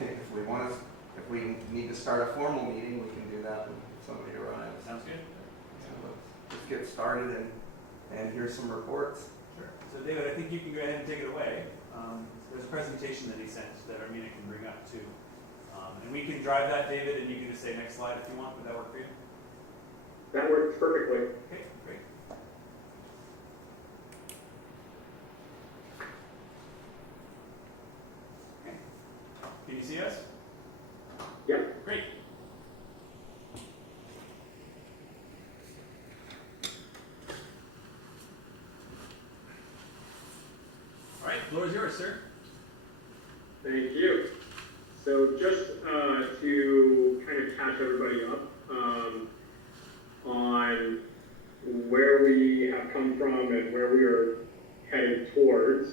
if we need to start a formal meeting, we can do that when somebody arrives. Sounds good. So let's get started and hear some reports. Sure. So David, I think you can go ahead and take it away. There's a presentation that he sent that Armina can bring up too. And we can drive that, David, and you can just say next slide if you want. Would that work for you? That works perfectly. Okay, great. Okay. Can you see us? Yep. Great. All right, floor is yours, sir. Thank you. So just to kind of catch everybody up on where we have come from and where we are headed towards.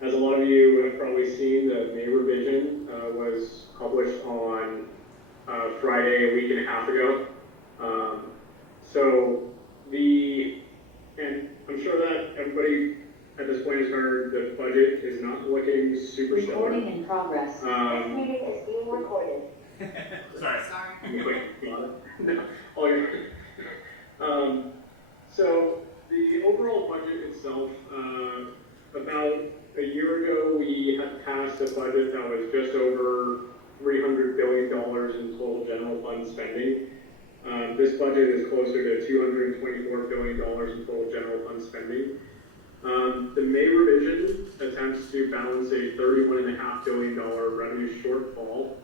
As a lot of you have probably seen, the May revision was published on Friday, a week and a half ago. And I'm sure that everybody at this point has heard the budget is not looking super stellar. Recording in progress. This meeting is being recorded. Sorry. No, all good. So the overall budget itself, about a year ago, we had passed a budget that was just over $300 billion in total general fund spending. This budget is closer to $224 billion in total general fund spending. The May revision attempts to balance a $31.5 billion revenue shortfall.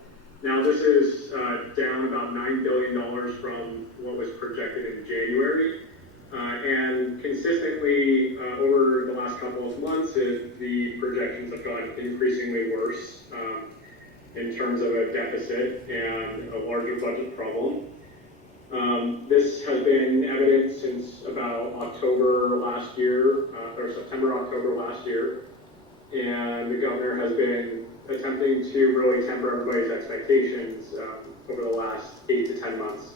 Now this is down about $9 billion from what was projected in January. And consistently over the last couple of months, the projections have gotten increasingly worse in terms of a deficit and a larger budget problem. This has been evident since about October last year, or September, October last year. And the governor has been attempting to really temper everybody's expectations over the last 8 to 10 months.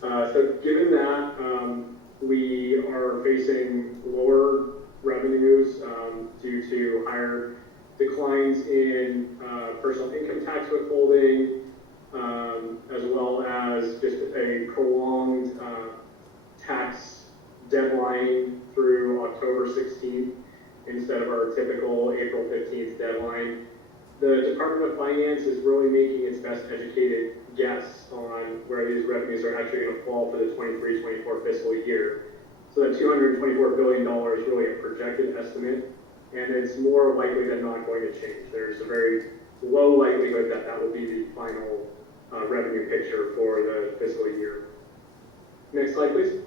So given that, we are facing lower revenues due to higher declines in personal income tax withholding, as well as just a prolonged tax deadline through October 16th instead of our typical April 15th deadline. The Department of Finance is really making its best educated guess on where these revenues are actually going to fall for the 23-24 fiscal year. So that $224 billion is really a projected estimate, and it's more likely than not going to change. There's a very low likelihood that that will be the final revenue picture for the fiscal year. Next slide, please.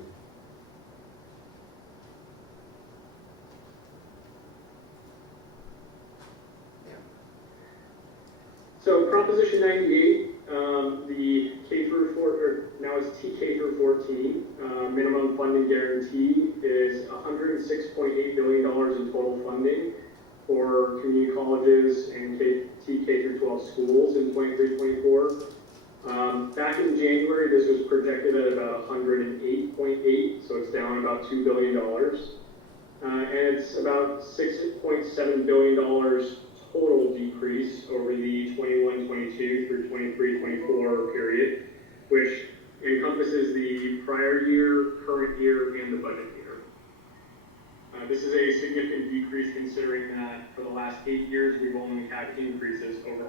So Proposition 98, the K through 4, or now it's TK through 14, minimum funding guarantee is $106.8 billion in total funding for community colleges and TK through 12 schools in 23-24. Back in January, this was projected at about 108.8, so it's down about $2 billion. And it's about $6.7 billion total decrease over the 21-22 through 23-24 period, which encompasses the prior year, current year, and the budget year. This is a significant decrease considering that for the last 8 years we've only had increases over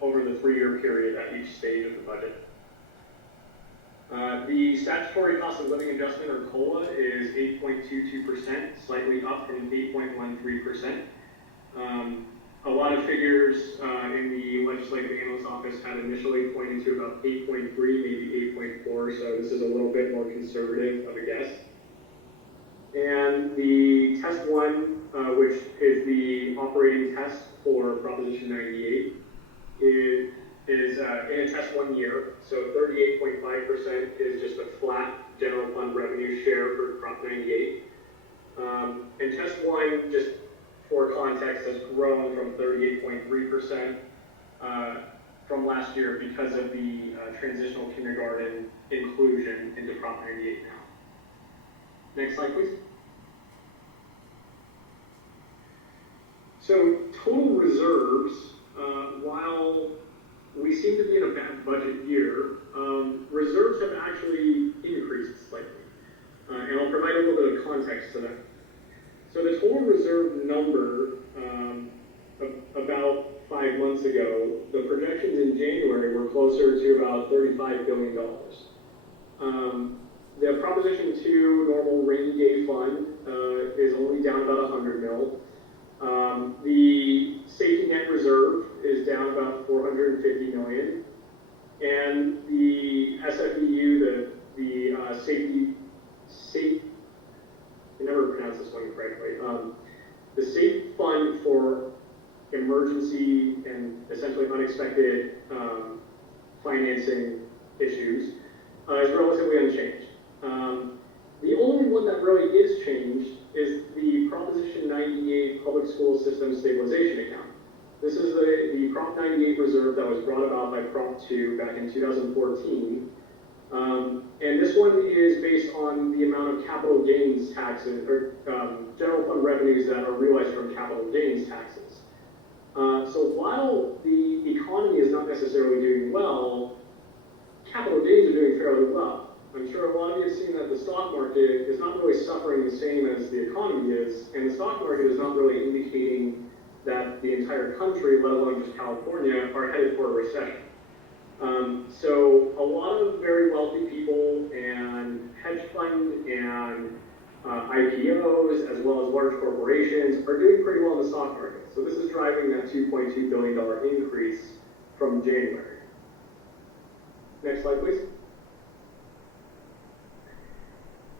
over the 3-year period at each stage of the budget. The statutory cost of living adjustment, or COLA, is 8.22%, slightly up from 8.13%. A lot of figures in the legislative analyst office had initially pointed to about 8.3, maybe 8.4, so this is a little bit more conservative of a guess. And the test 1, which is the operating test for Proposition 98, is in a test 1 year, so 38.5% is just a flat general fund revenue share for Prop 98. And test 1, just for context, has grown from 38.3% from last year because of the transitional kindergarten inclusion into Prop 98 now. Next slide, please. So total reserves while we seem to be in a bad budget year, reserves have actually increased slightly. And I'll provide a little bit of context to that. So the total reserve number, about 5 months ago, the projections in January were closer to about $35 billion. The Proposition 2 normal rainy day fund is only down about 100 mil. The safety net reserve is down about 450 million. And the SFEU, the safety, I never pronounce this one correctly. The Safe Fund for Emergency and essentially unexpected financing issues is relatively unchanged. The only one that really is changed is the Proposition 98 Public School System Stabilization Account. This is the Prop 98 reserve that was brought about by Prop 2 back in 2014. And this one is based on the amount of capital gains taxes, or general fund revenues that are realized from capital gains taxes. So while the economy is not necessarily doing well, capital gains are doing fairly well. I'm sure a lot of you have seen that the stock market is not really suffering the same as the economy is, and the stock market is not really indicating that the entire country, let alone just California, are headed for a recession. So a lot of very wealthy people and hedge fund and IPOs, as well as large corporations, are doing pretty well in the stock market. So this is driving that $2.2 billion increase from January. Next slide, please.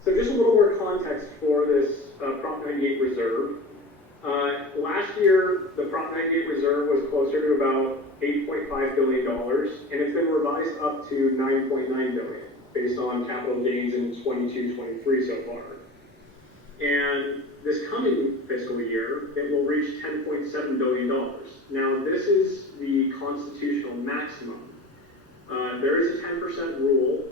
So just a little more context for this Prop 98 reserve. Last year, the Prop 98 reserve was closer to about $8.5 billion, and it's been revised up to $9.9 billion based on capital gains in 22-23 so far. And this coming fiscal year, it will reach $10.7 billion. Now, this is the constitutional maximum. There is a 10% rule,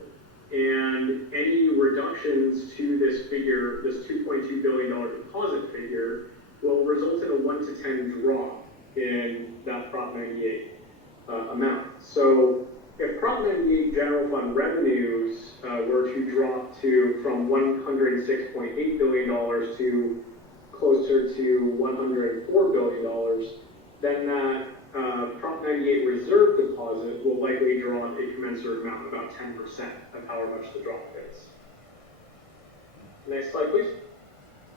and any reductions to this figure, this $2.2 billion deposit figure, will result in a 1 to 10 drop in that Prop 98 amount. So if Prop 98 general fund revenues were to drop from $106.8 billion to closer to $104 billion, then that Prop 98 reserve deposit will likely draw a commensurate amount, about 10% of however much the drop is. Next slide, please.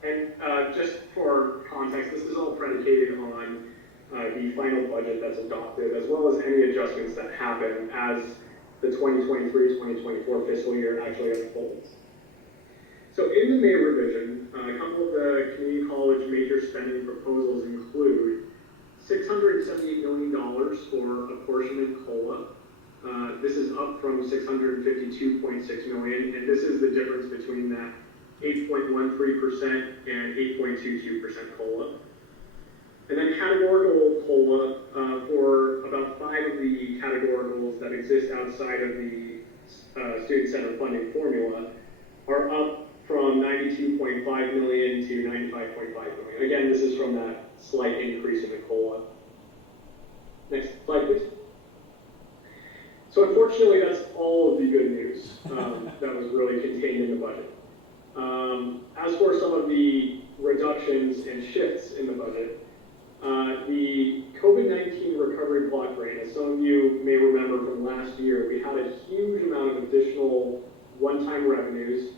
And just for context, this is all predicated on the final budget that's adopted, as well as any adjustments that happen as the 2023-2024 fiscal year actually unfolds. So in the May revision, a couple of the community college major spending proposals include $678 million for apportionment COLA. This is up from $652.6 million, and this is the difference between that 8.13% and 8.22% COLA. And then categorical COLA for about 5 of the categoricals that exist outside of the student center funding formula are up from $92.5 million to $95.5 million. Again, this is from that slight increase in the COLA. Next slide, please. So unfortunately, that's all of the good news that was really contained in the budget. As for some of the reductions and shifts in the budget, the COVID-19 recovery block grant, as some of you may remember from last year, we had a huge amount of additional one-time revenues,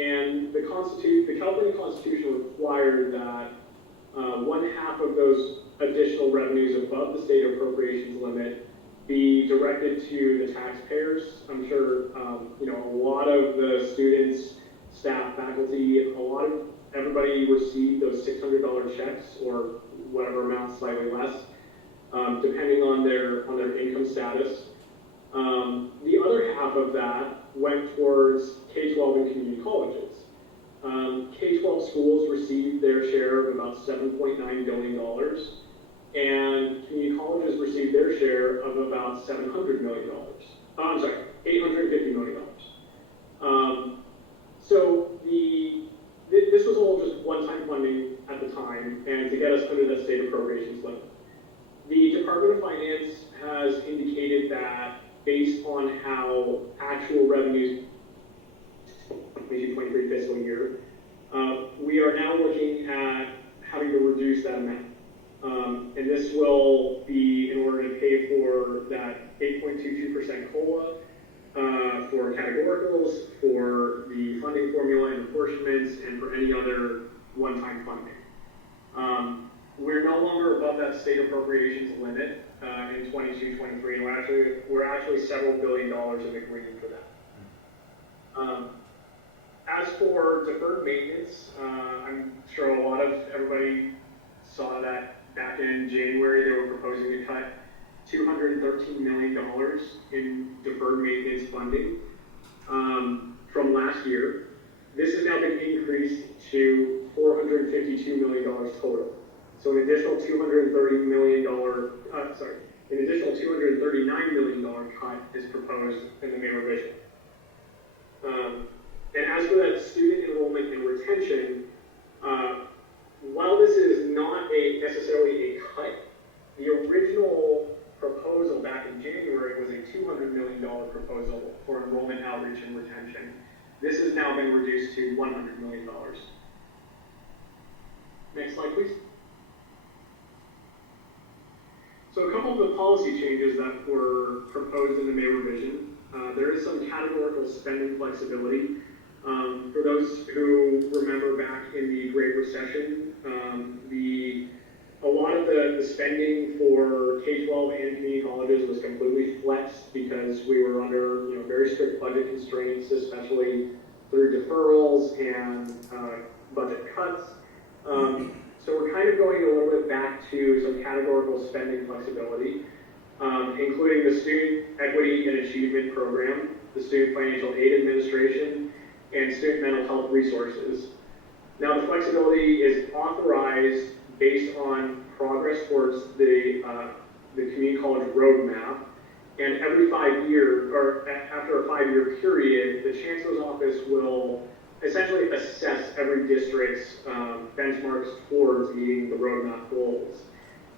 and the California Constitution required that 1/2 of those additional revenues above the state appropriations limit be directed to the taxpayers. I'm sure a lot of the students, staff, faculty, everybody received those $600 checks or whatever amount, slightly less, depending on their income status. The other half of that went towards K-12 and community colleges. K-12 schools received their share of about $7.9 billion, and community colleges received their share of about $700 million. $850 million. So this was all just one-time funding at the time, and to get us under that state appropriations limit. The Department of Finance has indicated that based on how actual revenues 2023 fiscal year, we are now looking at having to reduce that amount. And this will be in order to pay for that 8.22% COLA, for categoricals, for the funding formula and apportionments, and for any other one-time funding. We're no longer above that state appropriations limit in 22-23, and we're actually several $billion in the green for that. As for deferred maintenance, I'm sure a lot of everybody saw that back in January they were proposing to cut $213 million in deferred maintenance funding from last year. This has now been increased to $452 million total. So an additional $239 million cut is proposed in the May revision. And as for that student enrollment and retention, while this is not necessarily a cut, the original proposal back in January was a $200 million proposal for enrollment outreach and retention. This has now been reduced to $100 million. Next slide, please. So a couple of the policy changes that were proposed in the May revision. There is some categorical spending flexibility. For those who remember back in the Great Recession, a lot of the spending for K-12 and community colleges was completely flexed because we were under very strict budget constraints, especially through deferrals and budget cuts. So we're kind of going a little bit back to some categorical spending flexibility, including the Student Equity and Achievement Program, the Student Financial Aid Administration, and Student Mental Health Resources. Now the flexibility is authorized based on progress towards the community college roadmap, and every 5 years, or after a 5-year period, the Chancellor's Office will essentially assess every district's benchmarks towards meeting the roadmap goals.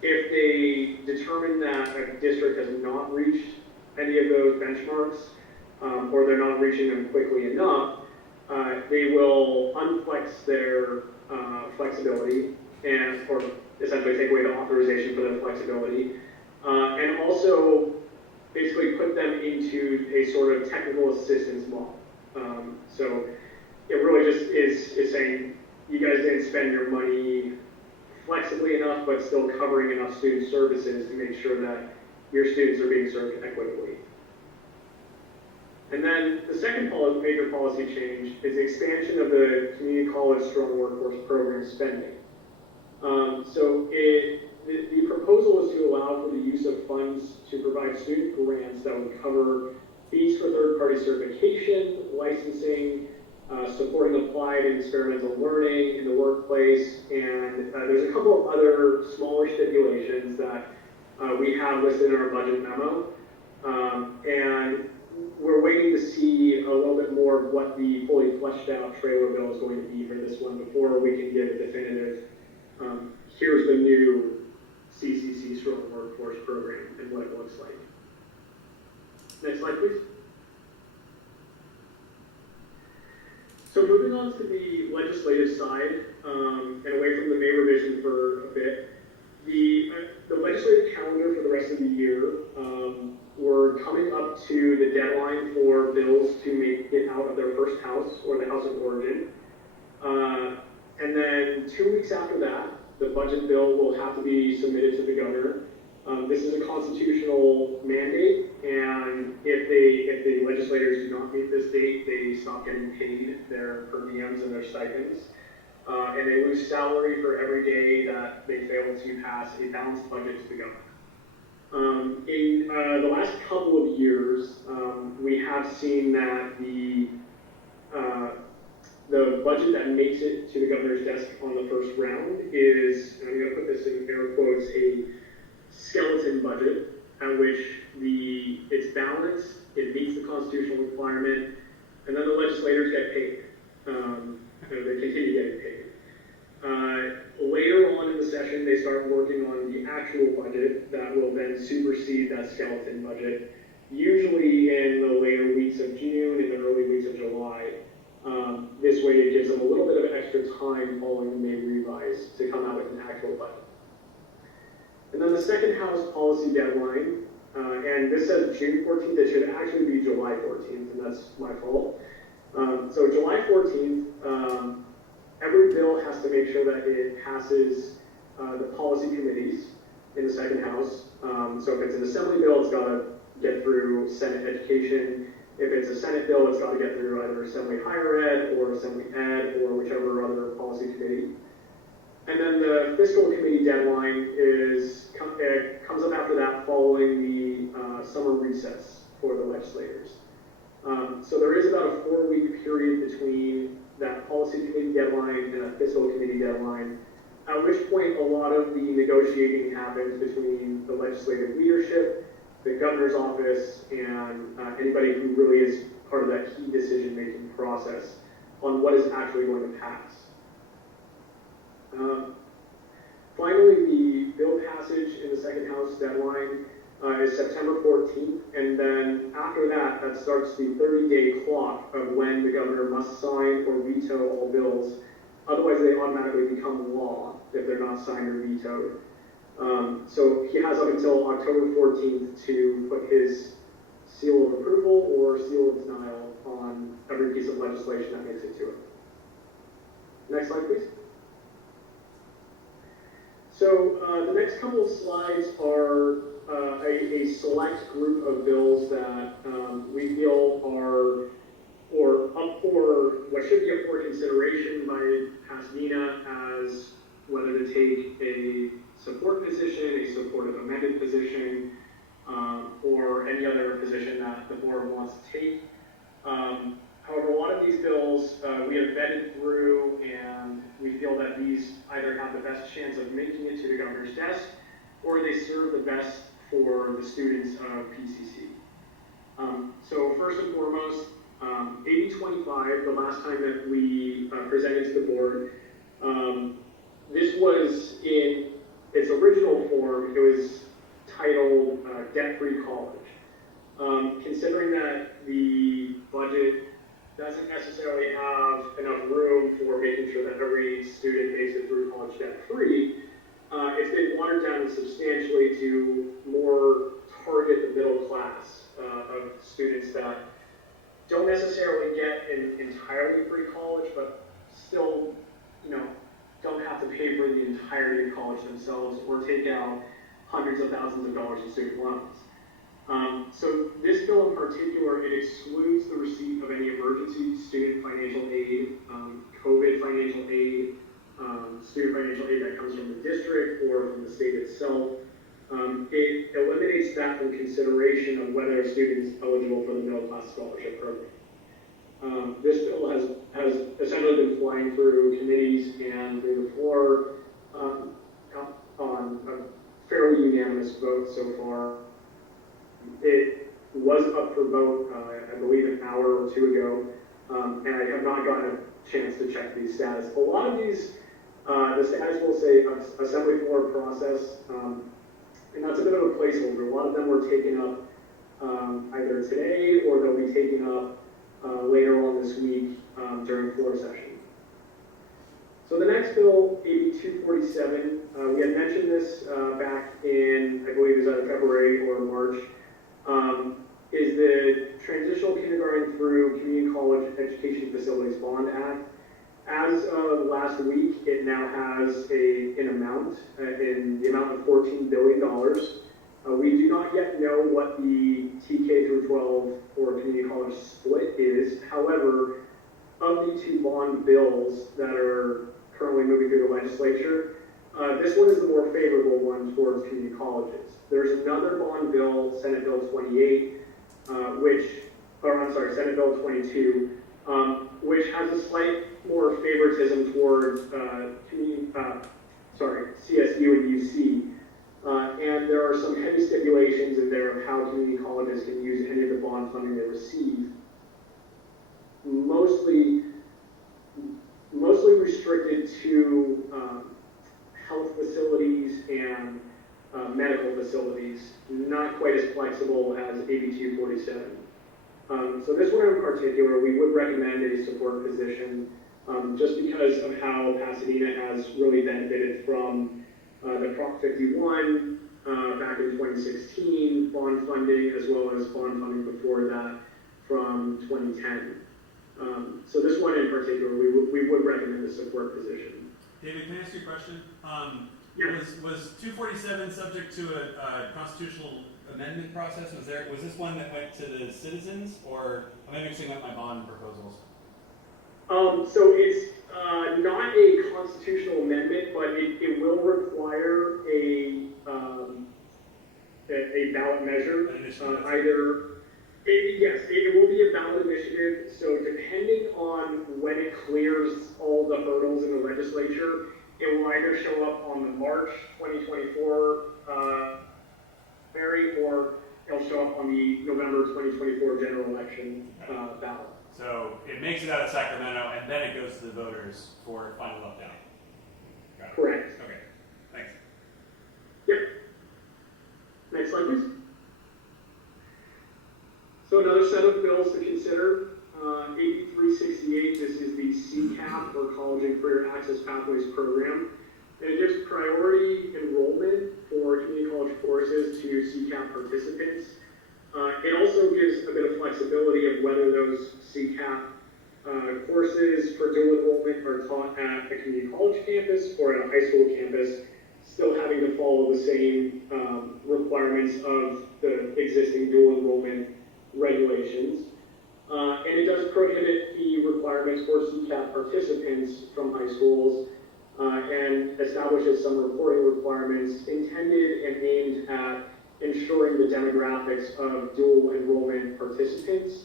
If they determine that a district has not reached any of those benchmarks, or they're not reaching them quickly enough, they will unflex their flexibility or essentially take away the authorization for the flexibility, and also basically put them into a sort of technical assistance model. So it really just is saying you guys didn't spend your money flexibly enough, but still covering enough student services to make sure that your students are being served equitably. And then the second major policy change is the expansion of the Community College Strong Workforce Program spending. The proposal is to allow for the use of funds to provide student grants that would cover fees for third-party certification, licensing, supporting applied and experimental learning in the workplace, and there's a couple of other smaller stipulations that we have listed in our budget memo. And we're waiting to see a little bit more of what the fully fleshed out trailer bill is going to be for this one before we can give a definitive, here's the new CCC Strong Workforce Program and what it looks like. Next slide, please. So moving on to the legislative side, and away from the May revision for a bit, the legislative calendar for the rest of the year, we're coming up to the deadline for bills to make it out of their first house or the House of Origin. And then 2 weeks after that, the budget bill will have to be submitted to the governor. This is a constitutional mandate, and if the legislators do not meet this date, they stop getting paid their per diems and their stipends. And they lose salary for every day that they fail to pass a balanced budget to the governor. In the last couple of years, we have seen that the budget that makes it to the governor's desk on the first round is, and I'm going to put this in air quotes, a skeleton budget at which it's balanced, it meets the constitutional requirement, and then the legislators get paid. They continue getting paid. Later on in the session, they start working on the actual budget that will then supersede that skeleton budget, usually in the later weeks of June and the early weeks of July. This way it gives them a little bit of extra time following the May revise to come out with an actual budget. And then the second House policy deadline, and this says June 14th, it should actually be July 14th, and that's my fault. So July 14th, every bill has to make sure that it passes the policy committees in the second House. So if it's an Assembly bill, it's got to get through Senate Education. If it's a Senate bill, it's got to get through either Assembly Higher Ed or Assembly Ed or whichever other policy committee. And then the fiscal committee deadline comes up after that, following the summer recess for the legislators. So there is about a 4-week period between that policy committee deadline and a fiscal committee deadline, at which point a lot of the negotiating happens between the legislative leadership, the governor's office, and anybody who really is part of that key decision-making process on what is actually going to pass. Finally, the bill passage in the second House deadline is September 14th, and then after that, that starts the 30-day clock of when the governor must sign or veto all bills. Otherwise, they automatically become law if they're not signed or vetoed. So he has up until October 14th to put his seal of approval or seal of denial on every piece of legislation that makes it to it. Next slide, please. So the next couple of slides are a select group of bills that we feel are up for what should be up for consideration by Pasadena as whether to take a support position, a supportive amended position, or any other position that the board wants to take. However, a lot of these bills we have vetted through, and we feel that these either have the best chance of making it to the governor's desk, or they serve the best for the students of PCC. So first and foremost, AB 25, the last time that we presented to the board, this was in its original form. It was titled Debt-Free College. Considering that the budget doesn't necessarily have enough room for making sure that every student makes it through college debt-free, it's been watered down substantially to more target the middle class of students that don't necessarily get an entirely free college, but still, don't have to pay for the entirety of college themselves or take out hundreds of thousands of dollars in student loans. So this bill in particular, it excludes the receipt of any emergency student financial aid, COVID financial aid, student financial aid that comes from the district or from the state itself. It eliminates that from consideration of whether a student is eligible for the middle class scholarship program. This bill has essentially been flying through committees and through the floor on a fairly unanimous vote so far. It was up for vote, I believe, an hour or two ago, and I have not gotten a chance to check the status. A lot of these, the status will say assembly floor process, and that's a bit of a placeholder. A lot of them were taken up either today or they'll be taken up later on this week during floor session. So the next bill, AB 247, we had mentioned this back in, I believe it was either February or March, is the Transitional Kindergarten through Community College Education Facilities Bond Act. As of last week, it now has an amount, in the amount of $14 billion. We do not yet know what the TK through 12 or community college split is. However, of the two bond bills that are currently moving through the legislature, this one is the more favorable one towards community colleges. There's another bond bill, Senate Bill 28, Senate Bill 22, which has a slight more favoritism towards CSU and UC. And there are some heavy stipulations in there of how community colleges can use any of the bond funding they receive. Mostly restricted to health facilities medical facilities, not quite as flexible as AB 247. So this one in particular, we would recommend a support position just because of how Pasadena has really benefited from the Prop 51 back in 2016, bond funding, as well as bond funding before that from 2010. So this one in particular, we would recommend a support position. David, can I ask you a question? Yeah. Was 247 subject to a constitutional amendment process? Was this one that went to the citizens, or am I mixing up my bond proposals? So it's not a constitutional amendment, but it will require a ballot measure. Yes, it will be a ballot initiative. So depending on when it clears all the hurdles in the legislature, it will either show up on the March 2024 or it'll show up on the November 2024 general election ballot. So it makes it out of Sacramento, and then it goes to the voters for final update. Got it. Correct. Okay, thanks. Yep. Next slide, please. So another set of bills to consider. AB 368, this is the CCAP, or College and Career Access Pathways Program. And it gives priority enrollment for community college courses to CCAP participants. It also gives a bit of flexibility of whether those CCAP courses for dual enrollment are taught at a community college campus or at a high school campus, still having to follow the same requirements of the existing dual enrollment regulations. And it does prohibit fee requirements for CCAP participants from high schools and establishes some reporting requirements intended and aimed at ensuring the demographics of dual enrollment participants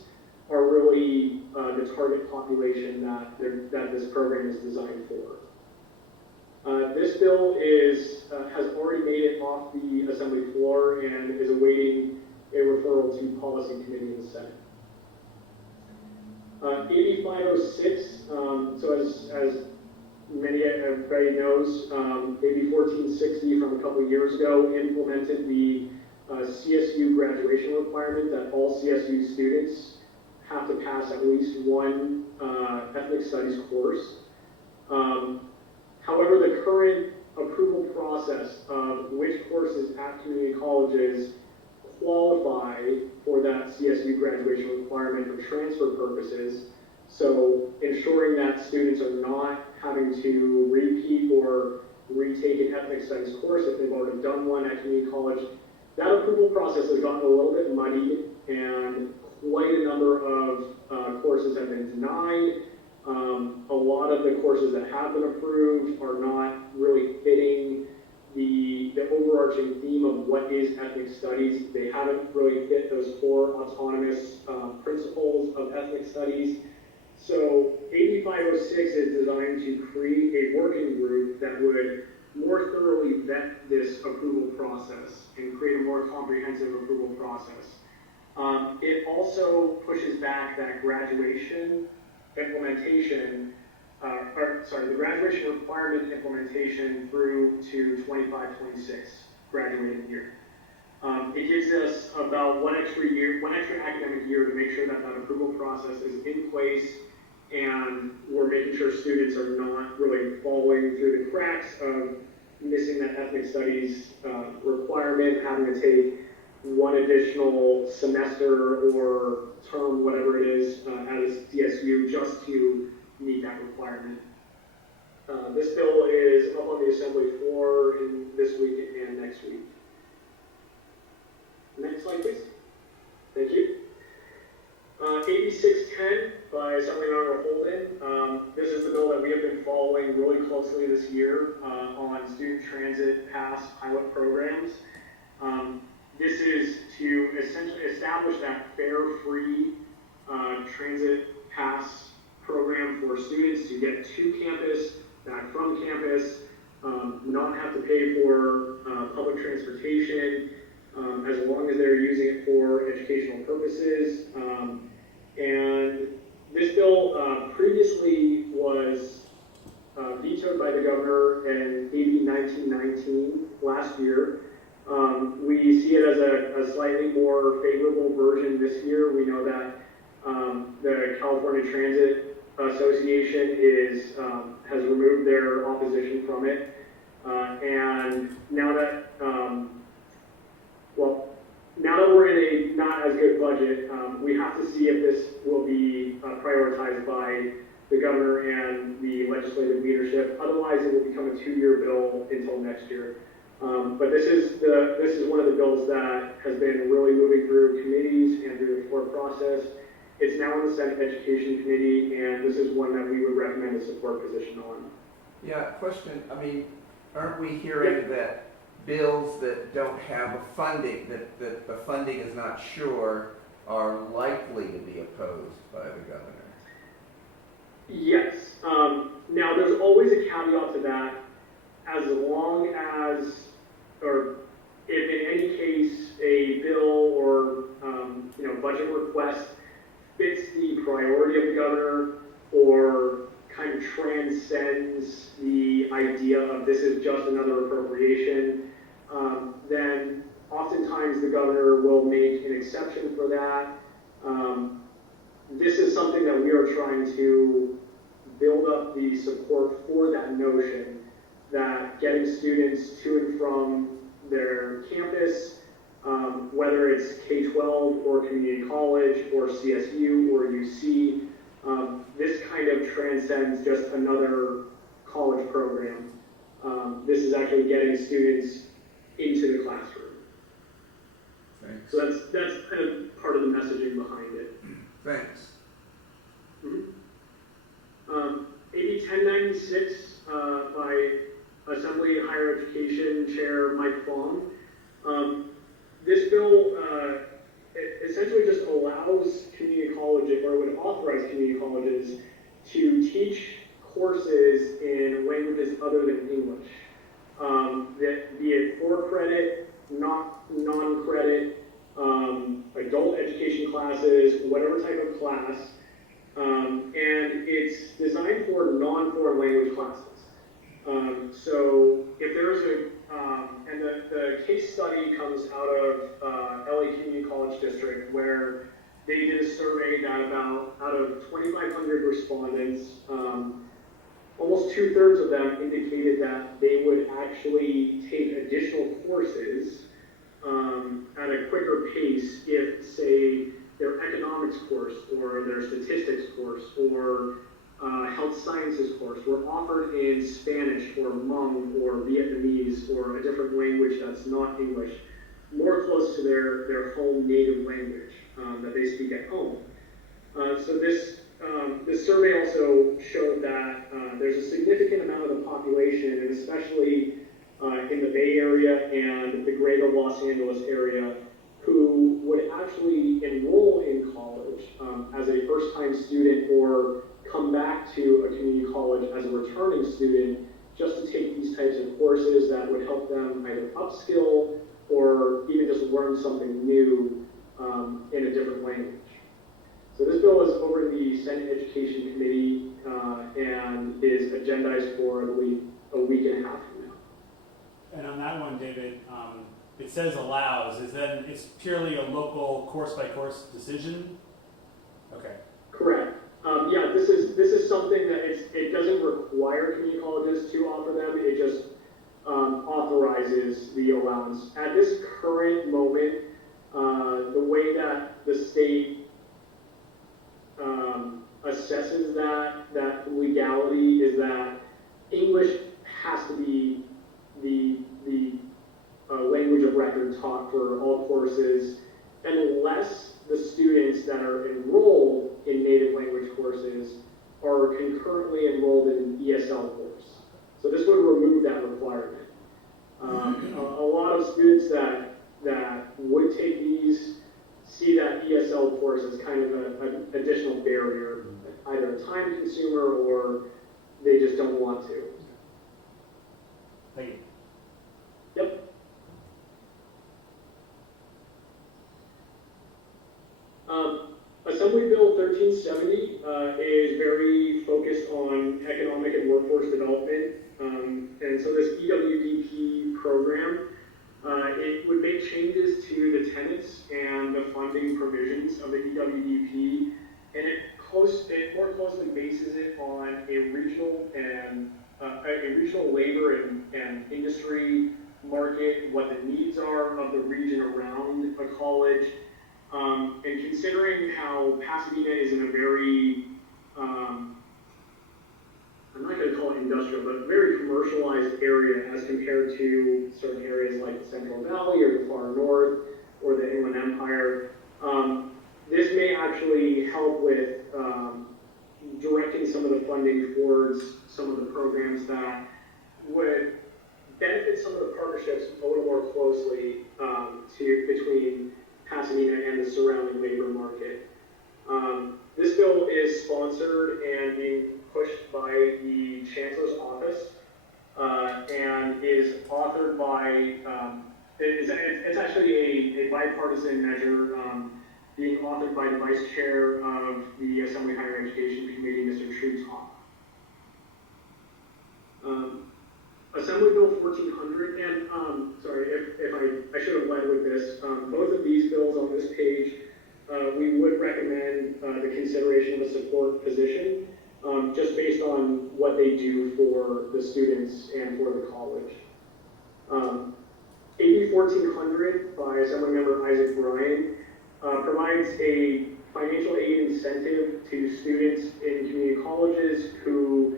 are really the target population that this program is designed for. This bill has already made it off the Assembly floor and is awaiting a referral to Policy Committee in the Senate. AB 506, so as everybody knows, AB 1460 from a couple of years ago implemented the CSU graduation requirement that all CSU students have to pass at least one ethnic studies course. However, the current approval process of which courses at community colleges qualify for that CSU graduation requirement for transfer purposes, so ensuring that students are not having to repeat or retake an ethnic studies course if they've already done one at community college. That approval process has gotten a little bit muddy, and quite a number of courses have been denied. A lot of the courses that have been approved are not really fitting the overarching theme of what is ethnic studies. They haven't really fit those core autonomous principles of ethnic studies. So AB 506 is designed to create a working group that would more thoroughly vet this approval process and create a more comprehensive approval process. It also pushes back that graduation implementation, the graduation requirement implementation through to 25-26 graduating year. It gives us about one extra academic year to make sure that approval process is in place, and we're making sure students are not really falling through the cracks of missing that ethnic studies requirement, having to take one additional semester or term, whatever it is, at DSU just to meet that requirement. This bill is up on the Assembly floor this week and next week. Next slide, please. Thank you. AB 610 by Assemblymember Holden. This is the bill that we have been following really closely this year on student transit pass pilot programs. This is to essentially establish that fare free transit pass program for students to get to campus, back from campus, not have to pay for public transportation, as long as they're using it for educational purposes. And this bill previously was vetoed by the governor in AB 1919 last year. We see it as a slightly more favorable version this year. We know that the California Transit Association has removed their opposition from it. And now that, now that we're in a not as good budget, we have to see if this will be prioritized by the governor and the legislative leadership. Otherwise, it will become a 2-year bill until next year. But this is one of the bills that has been really moving through committees and through the floor process. It's now in the Senate Education Committee, and this is one that we would recommend a support position on. Yeah, question, I mean, aren't we hearing that bills that don't have a funding, that the funding is not sure, are likely to be opposed by the governor? Yes. Now, there's always a caveat to that, as long as, or if in any case a bill or budget request fits the priority of the governor or kind of transcends the idea of this is just another appropriation, then oftentimes the governor will make an exception for that. This is something that we are trying to build up the support for, that notion that getting students to and from their campus, whether it's K-12 or community college or CSU or UC, this kind of transcends just another college program. This is actually getting students into the classroom. Thanks. So that's kind of part of the messaging behind it. Thanks. AB 1096 by Assembly Higher Education Chair Mike Fong. This bill essentially just allows community colleges, or would authorize community colleges, to teach courses in languages other than English. That be it for credit, non-credit, adult education classes, whatever type of class, and it's designed for non-foreign language classes. So if there's and the case study comes out of LA Community College District, where they did a survey that out of 2,500 respondents, almost 2/3 of them indicated that they would actually take additional courses at a quicker pace if, say, their economics course or their statistics course or health sciences course were offered in Spanish or Hmong or Vietnamese or a different language that's not English, more close to their home native language that they speak at home. So this survey also showed that there's a significant amount of the population, and especially in the Bay Area and the greater Los Angeles area, who would actually enroll in college as a first-time student or come back to a community college as a returning student just to take these types of courses that would help them either upskill or even just learn something new in a different language. So this bill is over in the Senate Education Committee and is agendized for, I believe, a week and a half from now. And on that one, David, it says allows. Is that it's purely a local course-by-course decision? Okay. Correct. Yeah, this is something that it doesn't require community colleges to offer them. It just authorizes the allowance. At this current moment, the way that the state assesses that legality is that English has to be the language of record taught for all courses, unless the students that are enrolled in native language courses are concurrently enrolled in an ESL course. So this would remove that requirement. A lot of students that would take these see that ESL course as kind of an additional barrier, either a time consumer or they just don't want to. Thank you. Yep. Assembly Bill 1370 is very focused on economic and workforce development. And so this EWDP program, it make changes to the tenets and the funding provisions of the EWDP, and it more closely bases it on a regional labor and industry market, what the needs are of the region around a college, and considering how Pasadena is in a very, I'm not going to call it industrial, but very commercialized area as compared to certain areas like the Central Valley or the far north or the Inland Empire. This may actually help with directing some of the funding towards some of the programs that would benefit some of the partnerships a little more closely between Pasadena and the surrounding labor market. This bill is sponsored and being pushed by the Chancellor's Office and is authored by, it's actually a bipartisan measure being authored by the Vice Chair of the Assembly Higher Education Committee, Mr. Truthoff. Assembly Bill 1400, and sorry, if I should have led with this, both of these bills on this page, we would recommend the consideration of a support position, just based on what they do for the students and for the college. AB 1400 by Assemblymember Isaac Bryan provides a financial aid incentive to students in community colleges who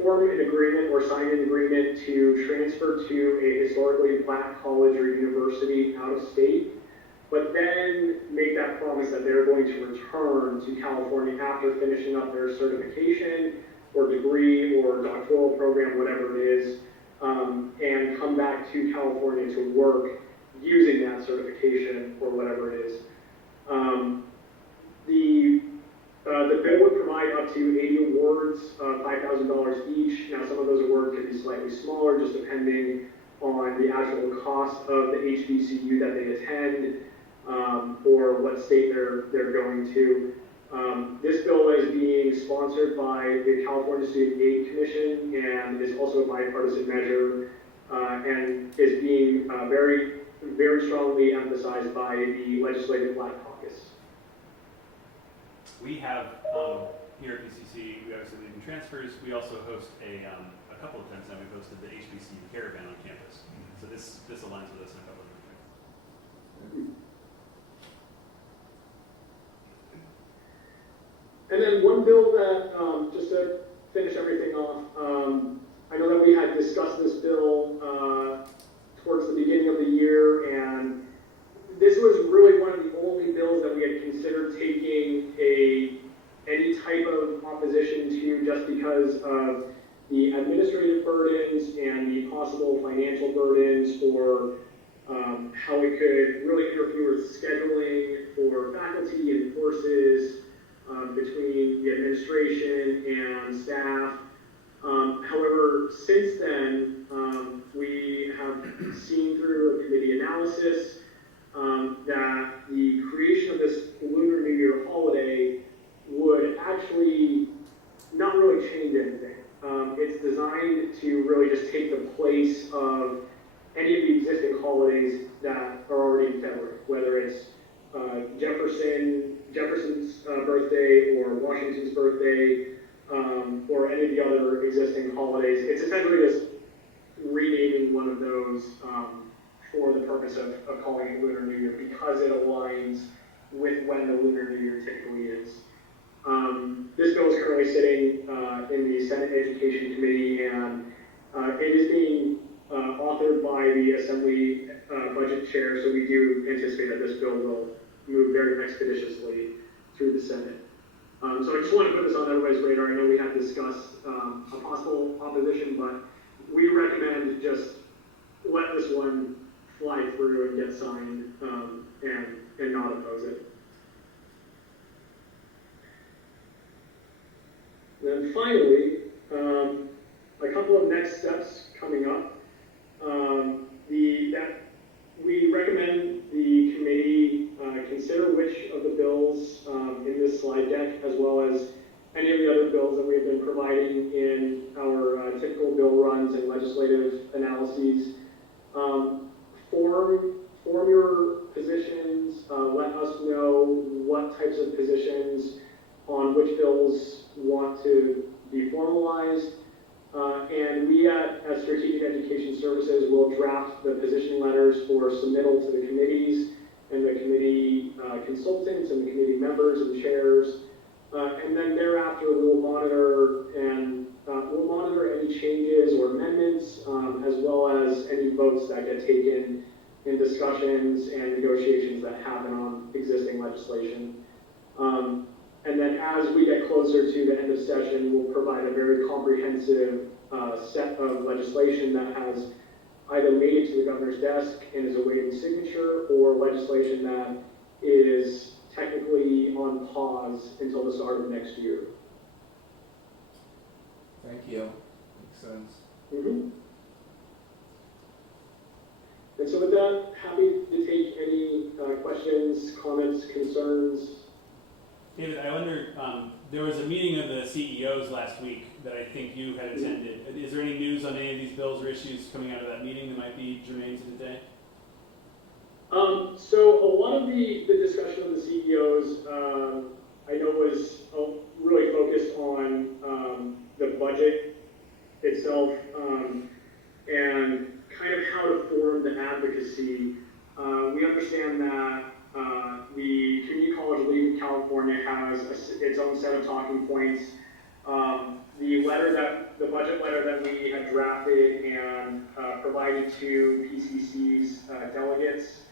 form an agreement or sign an agreement to transfer to a historically black college or university out of state, but then make that promise that they're going to return to California after finishing up their certification or degree or doctoral program, whatever it is, and come back to California to work using that certification or whatever it is. The bill would provide up to 80 awards, $5,000 each. Now, some of those awards could be slightly smaller, just depending on the actual cost of the HBCU that they attend, or what state they're going to. This bill is being sponsored by the California Student Aid Commission and is also a bipartisan measure, and is being very, very strongly emphasized by the Legislative Black Caucus. We have, here at PCC, we obviously lead in transfers. We also host a couple of times now, we've hosted the HBCU Caravan on campus. So this aligns with us in a couple of different ways. And then one bill that, just to finish everything off, I know that we had discussed this bill towards the beginning of the year, and this was really one of the only bills that we had considered taking any type of opposition to, just because of the administrative burdens and the possible financial burdens, or how it could really interfere with scheduling for faculty and courses between the administration and staff. However, since then, we have seen through a committee analysis that the creation of this Lunar New Year holiday would actually not really change anything. It's designed to really just take the place of any of the existing holidays that are already in February, whether it's Jefferson's birthday or Washington's birthday, or any of the other existing holidays. It's essentially just renaming one of those for the purpose of calling it Lunar New Year, because it aligns with when the Lunar New Year typically is. This bill is currently sitting in the Senate Education Committee, and it is being authored by the Assembly Budget Chair, so we do anticipate that this bill will move very expeditiously through the Senate. So I just want to put this on everybody's radar. I know we have discussed a possible opposition, but we recommend just let this one fly through and get signed, and not oppose it. Then finally, a couple of next steps coming up. We recommend the committee consider which of the bills in this slide deck, as well as any of the other bills that we have been providing in our typical bill runs and legislative analyses, form form your positions, let us know what types of positions on which bills want to be formalized. And we at Strategic Education Services will draft the positioning letters for submittal to the committees and the committee consultants and the committee members and chairs. And then thereafter, we'll monitor any changes or amendments, as well as any votes that get taken in discussions and negotiations that happen on existing legislation. And then as we get closer to the end of session, we'll provide a very comprehensive set of legislation that has either made it to the governor's desk and is awaiting signature, or legislation that is technically on pause until the start of next year. Thank you. Makes sense. Mm-hmm. And so with that, happy to take any questions, comments, concerns. David, I wonder, there was a meeting of the CEOs last week that I think you had attended. Is there any news on any of these bills or issues coming out of that meeting that might be germane to the day? So a lot of the discussion of the CEOs, I know was really focused on the budget itself, and kind of how to form the advocacy. We understand that the Community College League of California has its own set of talking points. The budget letter that we had drafted and provided to PCC's delegates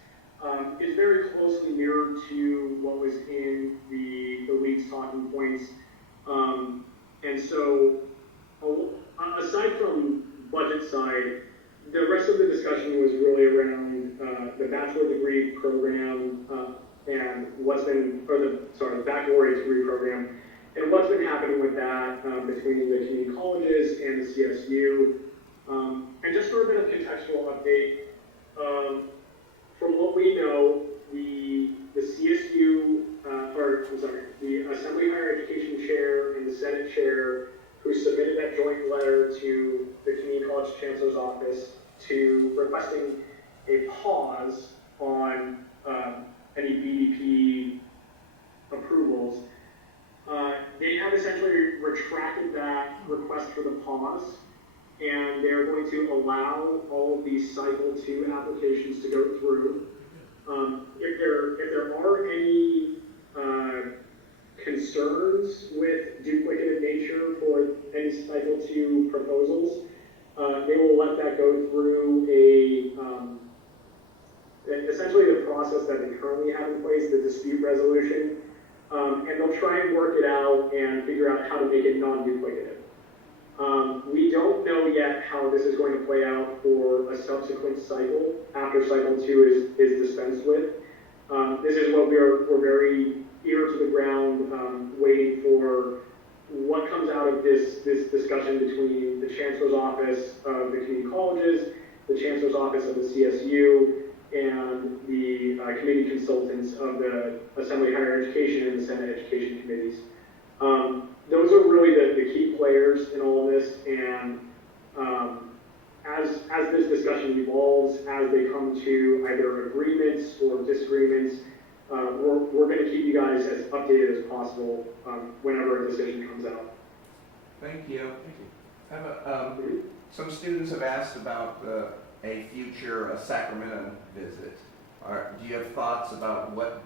is very closely mirrored to what was in the league's talking points. And so, aside from budget side, the rest of the discussion was really around the bachelor degree program and the baccalaureate degree program, and what's been happening with that between the community colleges and the CSU. And just for a bit of contextual update, from what we know, the CSU, the Assembly Higher Education Chair and the Senate Chair, who submitted that joint letter to the Community College Chancellor's Office requesting a pause on any BDP approvals. They have essentially retracted that request for the pause, and they're going to allow all of these Cycle 2 applications to go through. If there are any concerns with duplicative nature for any Cycle 2 proposals, they will let that go through essentially the process that they currently have in place, the dispute resolution, and they'll try and work it out and figure out how to make it non-duplicative. We don't know yet how this is going to play out for a subsequent cycle after Cycle 2 is dispensed with. This is what we're very ear to the ground, waiting for what comes out of this discussion between the Chancellor's Office of the community colleges, the Chancellor's Office of the CSU, and the committee consultants of the Assembly Higher Education and the Senate Education Committees. Those are really the key players in all of this, and as this discussion evolves, as they come to either agreements or disagreements, we're going to keep you guys as updated as possible whenever a decision comes out. Thank you. I have some students have asked about a future Sacramento visit. Do you have thoughts about what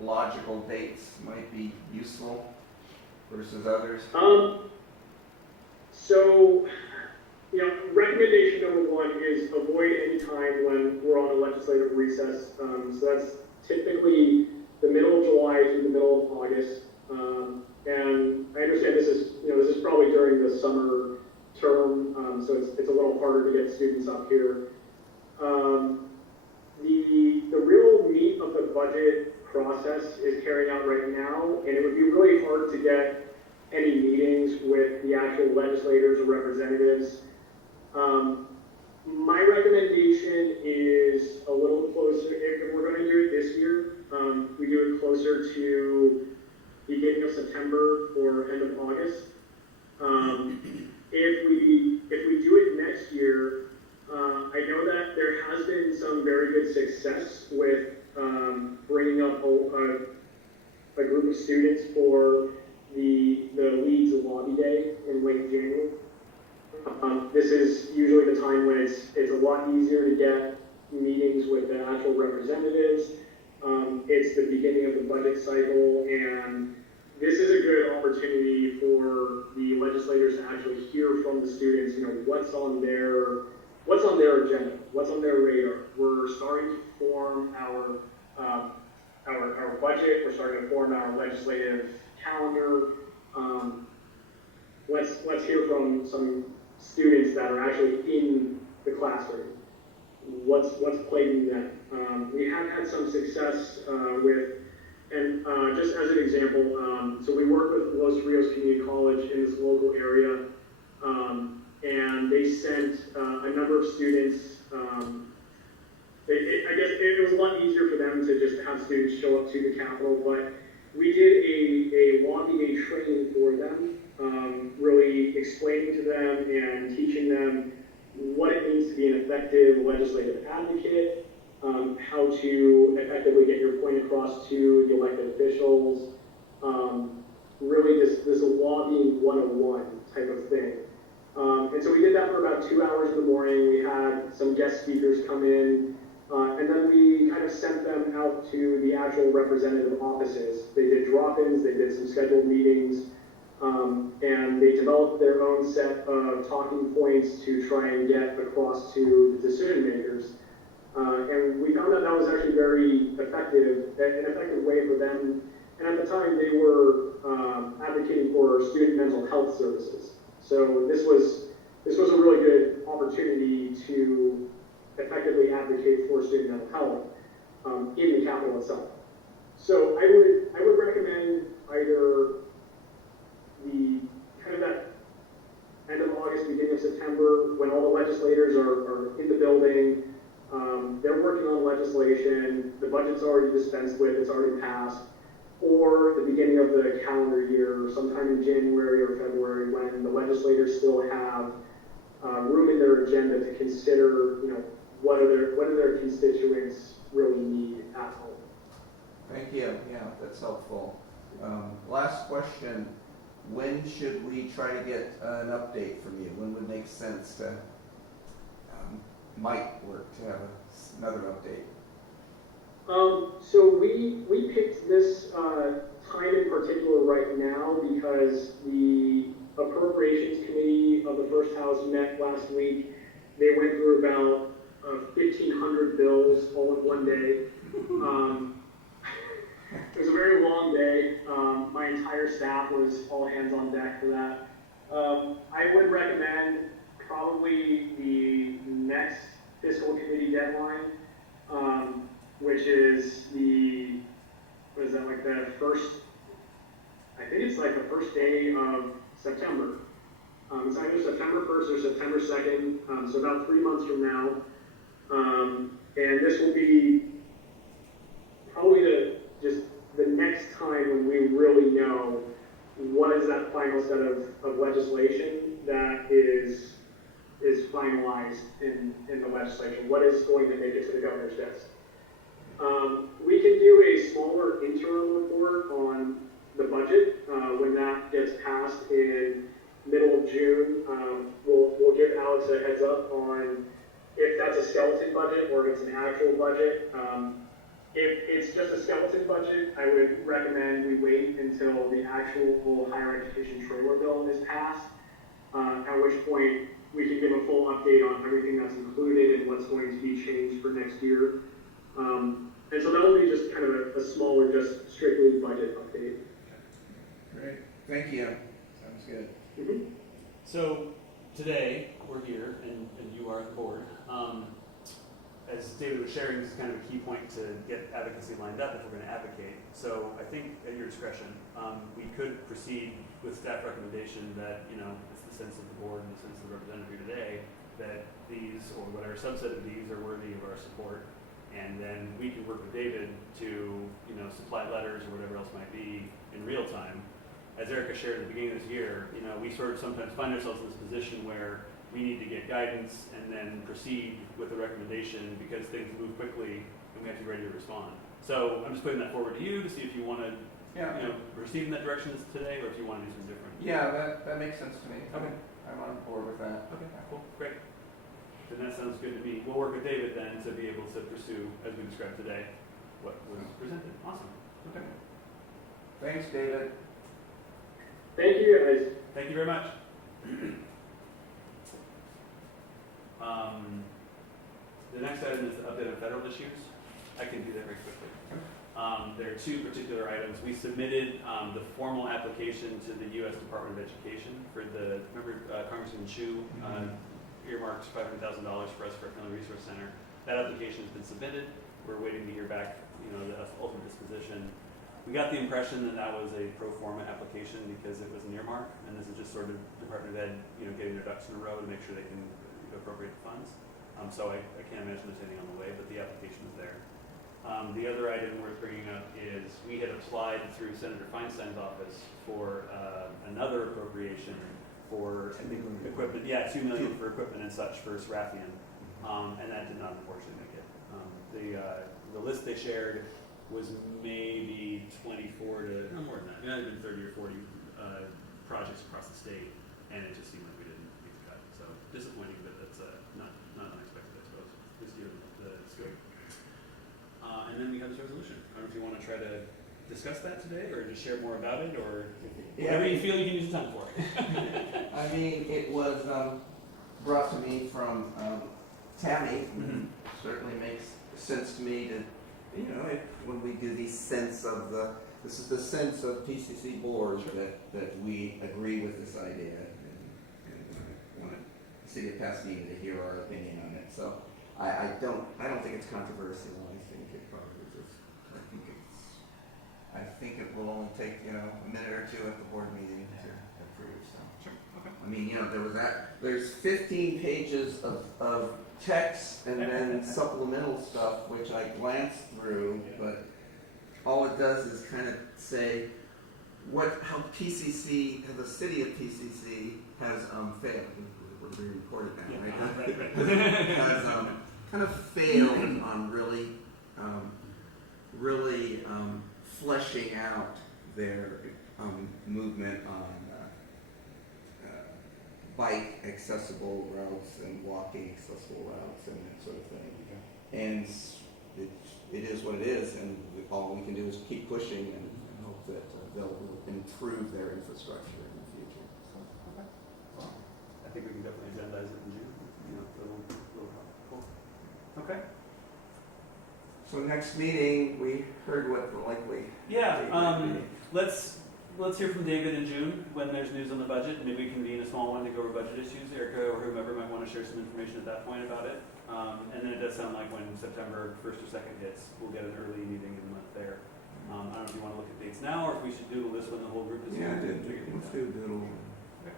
logical dates might be useful versus others? So, recommendation number one is avoid any time when we're on a legislative recess. So that's typically the middle of July through the middle of August. And I understand this is probably during the summer term, so it's a little harder to get students up here. The real meat of the budget process is carrying out right now, and it would be really hard to get any meetings with the actual legislators or representatives. My recommendation is a little closer. If we're going to do it this year, we do it closer to beginning of September or end of August. If we do it next year, I know that there has been some very good success with bringing up a group of students for the League's Lobby Day in late January. This is usually the time when it's a lot easier to get meetings with the actual representatives. It's the beginning of the budget cycle, and this is a good opportunity for the legislators to actually hear from the students, you know, what's on their agenda, what's on their radar. We're starting to form our budget, we're starting to form our legislative calendar. Let's hear from some students that are actually in the classroom. What's plaguing them? We have had some success with, and just as an example, so we work with Los Rios Community College in this local area, and they sent a number of students. I guess it was a lot easier for them to just have students show up to the Capitol, but we did a lobby day training for them, really explaining to them and teaching them what it means to be an effective legislative advocate, how to effectively get your point across to the elected officials, really this lobbying 101 type of thing. And so we did that for about 2 hours in the morning. We had some guest speakers come in, and then we kind of sent them out to the actual representative offices. They did drop-ins, they did some scheduled meetings, and they developed their own set of talking points to try and get across to the decision makers. And we found that that was actually very effective, an effective way for them. And at the time, they were advocating for student mental health services. So this was a really good opportunity to effectively advocate for student mental health in the Capitol itself. So I would recommend either the kind of that end of August, beginning of September, when all the legislators are in the building, they're working on legislation, the budget's already dispensed with, it's already passed, or the beginning of the calendar year, sometime in January or February, when the legislators still have room in their agenda to consider, you know, what do their constituents really need at home. Thank you. Yeah, that's helpful. Last question. When should we try to get an update from you? When would make sense to, might work to have another update? So we picked this time in particular right now because the Appropriations Committee of the First House met last week. They went through about 1,500 bills all in one day. It was a very long day. My entire staff was all hands on deck for that. I would recommend probably the next fiscal committee deadline, which is the first, I think it's like the first day of September. It's either September 1st or September 2nd, so about 3 months from now. And this will be probably the next time when we really know what is that final set of legislation that is finalized in the legislation, what is going to make it to the governor's desk. We can do a smaller interim report on the budget when that gets passed in middle of June. We'll give Alex a heads up on if that's a skeleton budget or if it's an actual budget. If it's just a skeleton budget, I would recommend we wait until the actual higher education trailer bill is passed, at which point we can give a full update on everything that's included and what's going to be changed for next year. And so that will be just kind of a smaller, just strictly budget update. Great. Thank you. Sounds good. Mm-hmm. So today we're here and you are the board. As David was sharing, this is kind of a key point to get advocacy lined up if we're going to advocate. So I think at your discretion, we could proceed with staff recommendation that, you know, it's the sense of the board and the sense of the representative today that these or whatever subset of these are worthy of our support. And then we can work with David to, you know, supply letters or whatever else might be in real time. As Erica shared at the beginning of this year, you know, we sort of sometimes find ourselves in this position where we need to get guidance and then proceed with the recommendation because things move quickly and we have to be ready to respond. So I'm just putting that forward to you to see if you want to, proceed in that direction today or if you want to do something different. Yeah, that makes sense to me. Okay. I'm on board with that. Okay, cool, great. Then that sounds good to me. We'll work with David then to be able to pursue, as we described today, what was presented. Awesome. Okay. Thanks, David. Thank you, guys. Thank you very much. The next item is the update on federal issues. I can do that very quickly. There are two particular items. We submitted the formal application to the U.S. Department of Education for the, remember Congressman Chu earmarked $500,000 for us for a family resource center. That application has been submitted. We're waiting to hear back, the ultimate disposition. We got the impression that that was a pro forma application because it was an earmark, and this is just sort of Department of Ed, getting their ducks in a row to make sure they can appropriate the funds. So I can't imagine there's anything on the way, but the application is there. The other item worth bringing up is we had applied through Senator Feinstein's office for another appropriation for equipment. Yeah, $2 million for equipment and such for Serafian, and that did not unfortunately make it. The list they shared was maybe 24 to no more than that. It might have been 30 or 40 projects across the state, and it just seemed like we didn't make the cut. So disappointing, but that's not unexpected, I suppose. Just given the scope. And then we have this resolution. I don't know if you want to try to discuss that today, or just share more about it, or whatever you feel you can use the time for. I mean, it was brought to me from Tammy. Certainly makes sense to me to, when we do the sense of this is the sense of PCC board that we agree with this idea and want the city of Pasadena to hear our opinion on it. So I don't think it's controversial. I think it will only take, a minute or two at the board meeting to approve, so. Sure, okay. I mean, there's 15 pages of text and then supplemental stuff, which I glanced through, but all it does is kind of say how PCC, how the city of PCC has failed. We're being recorded now, right? Has kind of failed on really fleshing out their movement on bike accessible routes and walking accessible routes and that sort of thing. Okay. And it is what it is, and all we can do is keep pushing and hope that they'll improve their infrastructure in the future. So. Okay. Well, I think we can definitely agendize it in June. Cool. Okay. So next meeting, we heard what the likely. Yeah, let's hear from David in June when there's news on the budget. Maybe we convene a small one to go over budget issues. Erica or whomever might want to share some information at that point about it. And then it does sound like when September 1st or 2nd hits, we'll get an early meeting in the month there. I don't know if you want to look at dates now or if we should doodle this when the whole group is here. Let's do a doodle. Okay,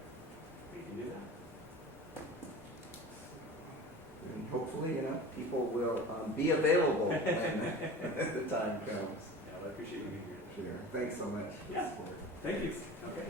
we can do that. And hopefully, people will be available when the time comes. Yeah, well, I appreciate you being here. Sure. Thanks so much. Yeah. Thank you. Okay.